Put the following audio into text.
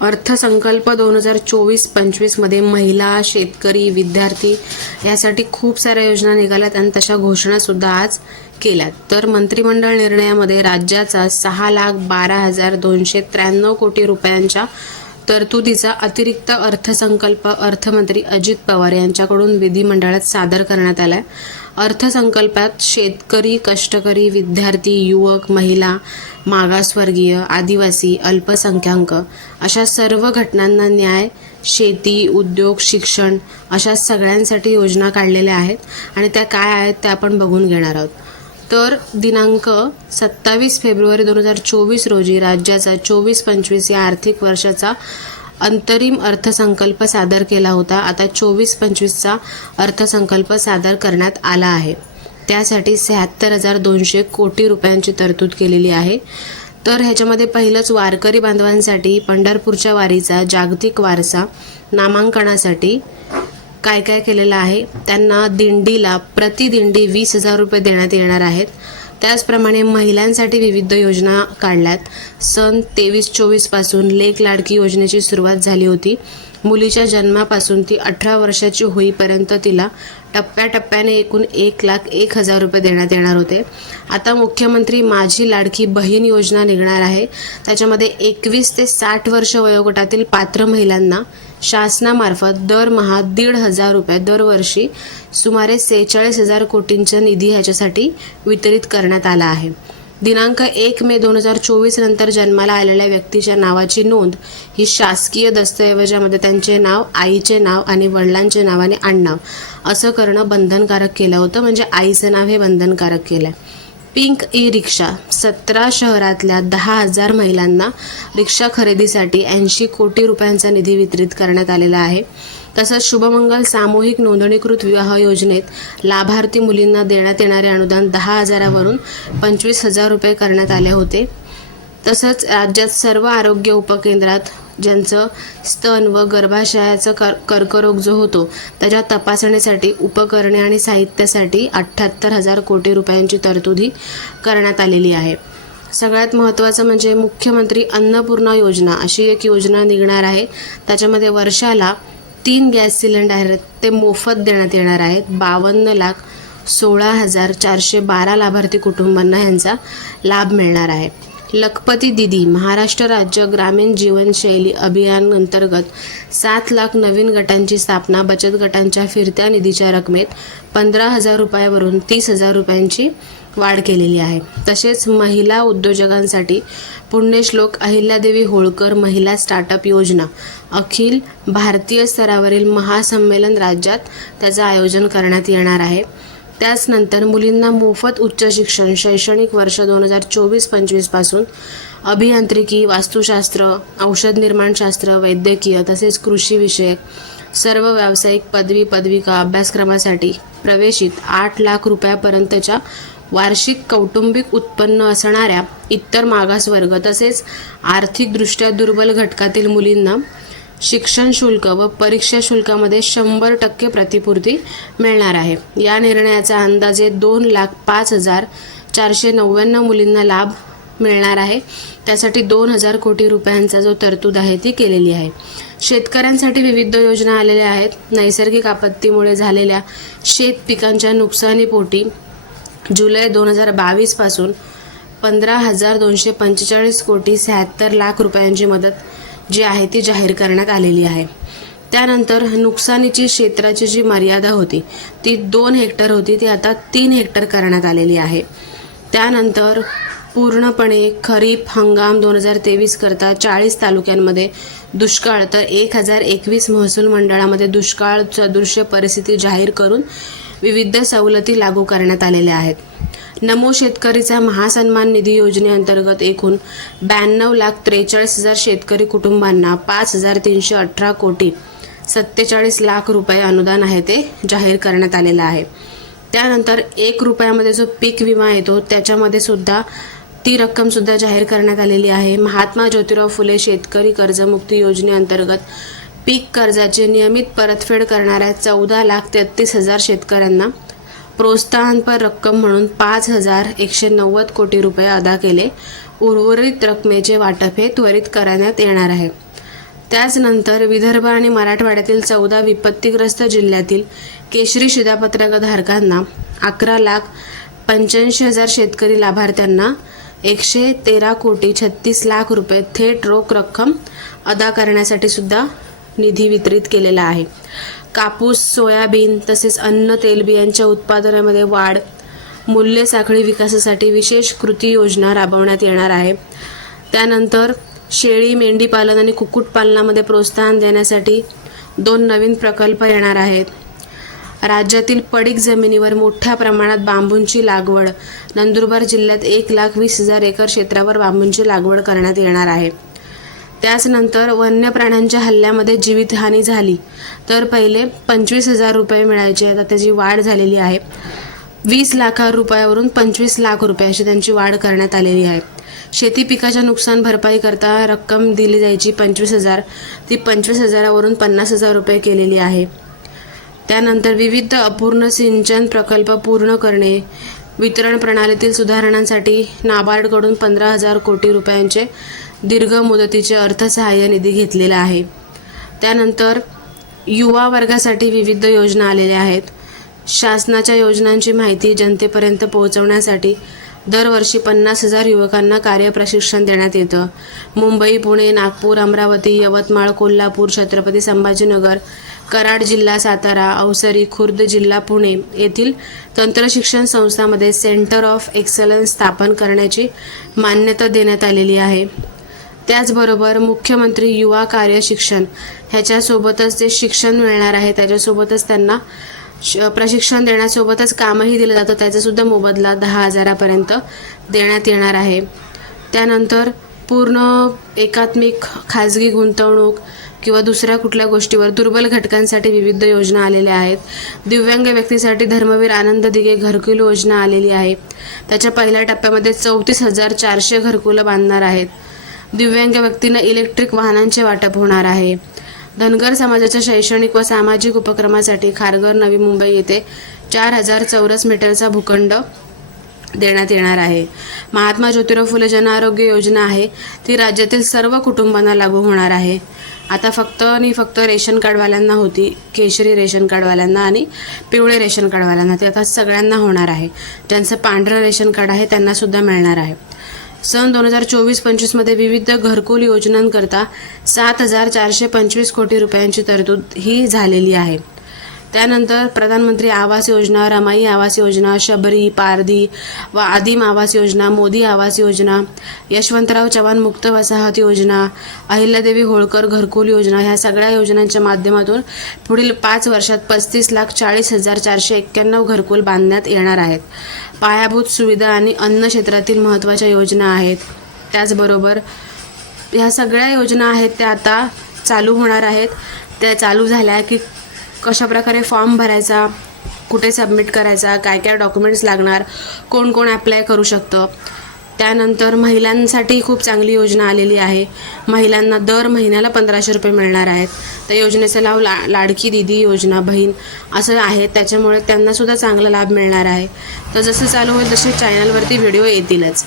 अर्थसंकल्प दोन हजार चोवीस पंचवीसमध्ये महिला शेतकरी विद्यार्थी यासाठी खूप साऱ्या योजना निघाल्यात आणि तशा घोषणासुद्धा आज केल्यात. तर मंत्रिमंडळ निर्णयामध्ये राज्याचा सहा लाख बारा हजार दोनशे त्र्याण्णव कोटी रुपयांच्या तरतुदीचा अतिरिक्त अर्थसंकल्प अर्थमंत्री अजित पवार यांच्याकडून विधिमंडळात सादर करण्यात आलाय. अर्थसंकल्पात शेतकरी कष्टकरी विद्यार्थी युवक महिला मागासवर्गीय आदिवासी अल्पसंख्याक अशा सर्व घटनांना न्याय शेती उद्योग शिक्षण अशा सगळ्यांसाठी योजना काढलेल्या आहेत आणि त्या काय आहेत त्या आपण बघून घेणार आहोत. तर दिनांक सत्तावीस फेब्रुवारी दोन हजार चोवीस रोजी राज्याचा चोवीस पंचवीस या आर्थिक वर्षाचा अंतरिम अर्थसंकल्प सादर केला होता. आता चोवीस पंचवीसचा अर्थसंकल्प सादर करण्यात आला आहे. त्यासाठी शहात्तर हजार दोनशे कोटी रुपयांची तरतूद केलेली आहे. तर ह्याच्यामध्ये पहिलंच वारकरी बांधवांसाठी पंढरपूरच्या वारीचा जागतिक वारसा नामांकनासाठी काय काय केलेलं आहे त्यांना दिंडीला प्रतिदिंडी वीस हजार रुपये देण्यात येणार आहेत. त्याचप्रमाणे महिलांसाठी विविध योजना काढल्यात. सन तेवीस चोवीसपासून लेख लाडकी योजनेची सुरुवात झाली होती. मुलीच्या जन्मापासून ती अठरा वर्षाची होईपर्यंत तिला टप्प्याटप्प्याने एकूण एक लाख एक हजार रुपये देण्यात येणार होते. आता मुख्यमंत्री माझी लाडकी बहीण योजना निघणार आहे. त्याच्यामध्ये एकवीस ते साठ वर्ष वयोगटातील पात्र महिलांना शासनामार्फत दरमहा दीड हजार रुपये दरवर्षी सुमारे सेहेचाळीस हजार कोटींचा निधी ह्याच्यासाठी वितरित करण्यात आला आहे. दिनांक एक मे दोन हजार चोवीस नंतर जन्माला आलेल्या व्यक्तीच्या नावाची नोंद ही शासकीय दस्तऐवजामध्ये त्यांचे नाव आईचे नाव आणि वडिलांचे नाव आणि आडनाव असं करणं बंधनकारक केलं होतं. म्हणजे आईचं नाव हे बंधनकारक केलं आहे पिंक ई रिक्षा सतरा शहरातल्या दहा हजार महिलांना रिक्षा खरेदीसाठी ऐंशी कोटी रुपयांचा निधी वितरित करण्यात आलेला आहे. तसंच शुभमंगल सामूहिक नोंदणीकृत विवाह योजनेत लाभार्थी मुलींना देण्यात येणारे अनुदान दहा हजारावरून पंचवीस हजार रुपये करण्यात आले होते. तसंच राज्यात सर्व आरोग्य उपकेंद्रात ज्यांचं स्तन व गर्भाशयाचा कर कर्करोग जो होतो त्याच्या तपासणीसाठी उपकरणे आणि साहित्यासाठी अठ्ठ्याहत्तर हजार कोटी रुपयांची तरतुदी करण्यात आलेली आहे. सगळ्यात महत्त्वाचं म्हणजे मुख्यमंत्री अन्नपूर्णा योजना अशी एक योजना निघणार आहे. त्याच्यामध्ये वर्षाला तीन गॅस सिलेंडर आहेत. ते मोफत देण्यात येणार आहेत. बावन्न लाख सोळा हजार चारशे बारा लाभार्थी कुटुंबांना यांचा लाभ मिळणार आहे. लखपती दिदी महाराष्ट्र राज्य ग्रामीण जीवनशैली अभियान अंतर्गत सात लाख नवीन गटांची स्थापना बचत गटांच्या फिरत्या निधीच्या रकमेत पंधरा हजार रुपयावरून तीस हजार रुपयांची वाढ केलेली आहे. तसेच महिला उद्योजकांसाठी पुण्यश्लोक अहिल्यादेवी होळकर महिला स्टार्टअप योजना अखिल भारतीय स्तरावरील महासंमेलन राज्यात त्याचं आयोजन करण्यात येणार आहे. त्याचनंतर मुलींना मोफत उच्च शिक्षण शैक्षणिक वर्ष दोन हजार चोवीस पंचवीसपासून अभियांत्रिकी वास्तुशास्त्र औषध निर्माणशास्त्र वैद्यकीय तसेच कृषीविषयक सर्व व्यावसायिक पदवी पदविका अभ्यासक्रमासाठी प्रवेशित आठ लाख रुपयापर्यंतच्या वार्षिक कौटुंबिक उत्पन्न असणाऱ्या इतर मागासवर्ग तसेच आर्थिकदृष्ट्या दुर्बल घटकातील मुलींना शिक्षण शुल्क व परीक्षा शुल्कामध्ये शंभर टक्के प्रतिपूर्ती मिळणार आहे. या निर्णयाचा अंदाजे दोन लाख पाच हजार चारशे नव्याण्णव मुलींना लाभ मिळणार आहे. त्यासाठी दोन हजार कोटी रुपयांचा जो तरतूद आहे ती केलेली आहे. शेतकऱ्यांसाठी विविध योजना आलेल्या आहेत. नैसर्गिक आपत्तीमुळे झालेल्या शेत पिकांच्या नुकसानीपोटी जुलै दोन हजार बावीसपासून पंधरा हजार दोनशे पंचेचाळीस कोटी शहात्तर लाख रुपयांची मदत जी आहे ती जाहीर करण्यात आलेली आहे. त्यानंतर नुकसानीची क्षेत्राची जी मर्यादा होती ती दोन हेक्टर होती ती आता तीन हेक्टर करण्यात आलेली आहे. त्यानंतर पूर्णपणे खरीप हंगाम दोन हजार तेवीसकरता चाळीस तालुक्यांमध्ये दुष्काळ तर एक हजार एकवीस महसूल मंडळामध्ये दुष्काळ सदृश्य परिस्थिती जाहीर करून विविध सवलती लागू करण्यात आलेल्या आहेत. नमो शेतकरीचा महासन्मान निधी योजनेअंतर्गत एकूण ब्याण्णव लाख त्रेचाळीस हजार शेतकरी कुटुंबांना पाच हजार तीनशे अठरा कोटी सत्तेचाळीस लाख रुपये अनुदान आहे ते जाहीर करण्यात आलेलं आहे. त्यानंतर एक रुपयामध्ये जो पीक विमा येतो त्याच्यामध्ये सुद्धा ती रक्कम सुद्धा जाहीर करण्यात आलेली आहे. महात्मा ज्योतिराव फुले शेतकरी कर्जमुक्ती योजनेअंतर्गत पीक कर्जाची नियमित परतफेड करणाऱ्या चौदा लाख तेहतीस हजार शेतकऱ्यांना प्रोत्साहनपर रक्कम म्हणून पाच हजार एकशे नव्वद कोटी रुपये अदा केले. उर्वरित रकमेचे वाटप हे त्वरित करण्यात येणार आहे. त्याचनंतर विदर्भ आणि मराठवाड्यातील चौदा विपत्तीग्रस्त जिल्ह्यातील केशरी शिधापत्रकधारकांना अकरा लाख पंच्याऐंशी हजार शेतकरी लाभार्थ्यांना एकशे तेरा कोटी छत्तीस लाख रुपये थेट रोख रक्कम अदा करण्यासाठी सुद्धा निधी वितरित केलेला आहे. कापूस सोयाबीन तसेच अन्न तेलबियांच्या उत्पादनामध्ये वाढ मूल्य साखळी विकासासाठी विशेष कृती योजना राबवण्यात येणार आहे. त्यानंतर शेळी मेंढी पालन आणि कुक्कुटपालनामध्ये प्रोत्साहन देण्यासाठी दोन नवीन प्रकल्प येणार आहेत. राज्यातील पडीक जमिनीवर मोठ्या प्रमाणात बांबूंची लागवड नंदुरबार जिल्ह्यात एक लाख वीस हजार एकर क्षेत्रावर बांबूंची लागवड करण्यात येणार आहे. त्याचनंतर वन्य प्राण्यांच्या हल्ल्यामध्ये जीवितहानी झाली. तर पहिले पंचवीस हजार रुपये मिळायचे. आता त्याची वाढ झालेली आहे. वीस लाखा रुपयावरून पंचवीस लाख रुपये अशी त्यांची वाढ करण्यात आलेली आहे. शेती पिकाच्या नुकसान भरपाई करता रक्कम दिली जायची पंचवीस हजार. ती पंचवीस हजारावरून पन्नास हजार रुपये केलेली आहे. त्यानंतर विविध अपूर्ण सिंचन प्रकल्प पूर्ण करणे वितरण प्रणालीतील सुधारणांसाठी नाबार्डकडून पंधरा हजार कोटी रुपयांचे दीर्घ मुदतीचे अर्थसहाय्य निधी घेतलेला आहे. त्यानंतर युवा वर्गासाठी विविध योजना आलेल्या आहेत. शासनाच्या योजनांची माहिती जनतेपर्यंत पोहोचवण्यासाठी दरवर्षी पन्नास हजार युवकांना कार्यप्रशिक्षण देण्यात येतं. मुंबई पुणे नागपूर अमरावती यवतमाळ कोल्हापूर छत्रपती संभाजीनगर कराड जिल्हा सातारा अवसरी खुर्द जिल्हा पुणे येथील तंत्रशिक्षण संस्थांमध्ये सेंटर ऑफ एक्सलन्स स्थापन करण्याची मान्यता देण्यात आलेली आहे. त्याचबरोबर मुख्यमंत्री युवा कार्य शिक्षण ह्याच्यासोबतच जे शिक्षण मिळणार आहे त्याच्यासोबतच त्यांना श प्रशिक्षण देण्यासोबतच कामही दिलं जातं. त्याचासुद्धा मोबदला दहा हजारापर्यंत देण्यात येणार आहे. त्यानंतर पूर्ण एकात्मिक खाजगी गुंतवणूक किंवा दुसऱ्या कुठल्या गोष्टीवर दुर्बल घटकांसाठी विविध योजना आलेल्या आहेत. दिव्यांग व्यक्तीसाठी धर्मवीर आनंद दिघे घरकुल योजना आलेली आहे. त्याच्या पहिल्या टप्प्यामध्ये चौतीस हजार चारशे घरकुलं बांधणार आहेत. दिव्यांग व्यक्तींना इलेक्ट्रिक वाहनांचे वाटप होणार आहे. धनगर समाजाच्या शैक्षणिक व सामाजिक उपक्रमासाठी खारघर नवी मुंबई येथे चार हजार चौरस मीटरचा भूखंड देण्यात येणार आहे. महात्मा ज्योतिराव फुले जन आरोग्य योजना आहे. ती राज्यातील सर्व कुटुंबांना लागू होणार आहे. आता फक्त आणि फक्त रेशन कार्डवाल्यांना होती केशरी रेशन कार्डवाल्यांना आणि पिवळे रेशन कार्डवाल्यांना. ते आता सगळ्यांना होणार आहे. ज्यांचं पांढरं रेशन कार्ड आहे त्यांनासुद्धा मिळणार आहे. सन दोन हजार चोवीस पंचवीसमध्ये विविध घरकुल योजनांकरता सात हजार चारशे पंचवीस कोटी रुपयांची तरतूद ही झालेली आहे. त्यानंतर प्रधानमंत्री आवास योजना रमाई आवास योजना शबरी पारधी व आदिम आवास योजना मोदी आवास योजना यशवंतराव चव्हाण मुक्त वसाहत योजना अहिल्यादेवी होळकर घरकुल योजना ह्या सगळ्या योजनांच्या माध्यमातून पुढील पाच वर्षात पस्तीस लाख चाळीस हजार चारशे एक्क्याण्णव घरकुल बांधण्यात येणार आहेत. पायाभूत सुविधा आणि अन्न क्षेत्रातील महत्त्वाच्या योजना आहेत. त्याचबरोबर ह्या सगळ्या योजना आहेत त्या आता चालू होणार आहेत. त्या चालू झाल्या की कशा प्रकारे फॉर्म भरायचा कुठे सबमिट करायचा काय काय डॉक्युमेंट्स लागणार कोण कोण ॲप्लाय करू शकतं. त्यानंतर महिलांसाठी खूप चांगली योजना आलेली आहे. महिलांना दर महिन्याला पंधराशे रुपये मिळणार आहेत. त्या योजनेचा लाभ ला लाडकी दिदी योजना बहीण असं आहे. त्याच्यामुळे त्यांनासुद्धा चांगला लाभ मिळणार आहे. तर जसं चालू होईल तसे चॅनलवरती व्हिडिओ येतीलच.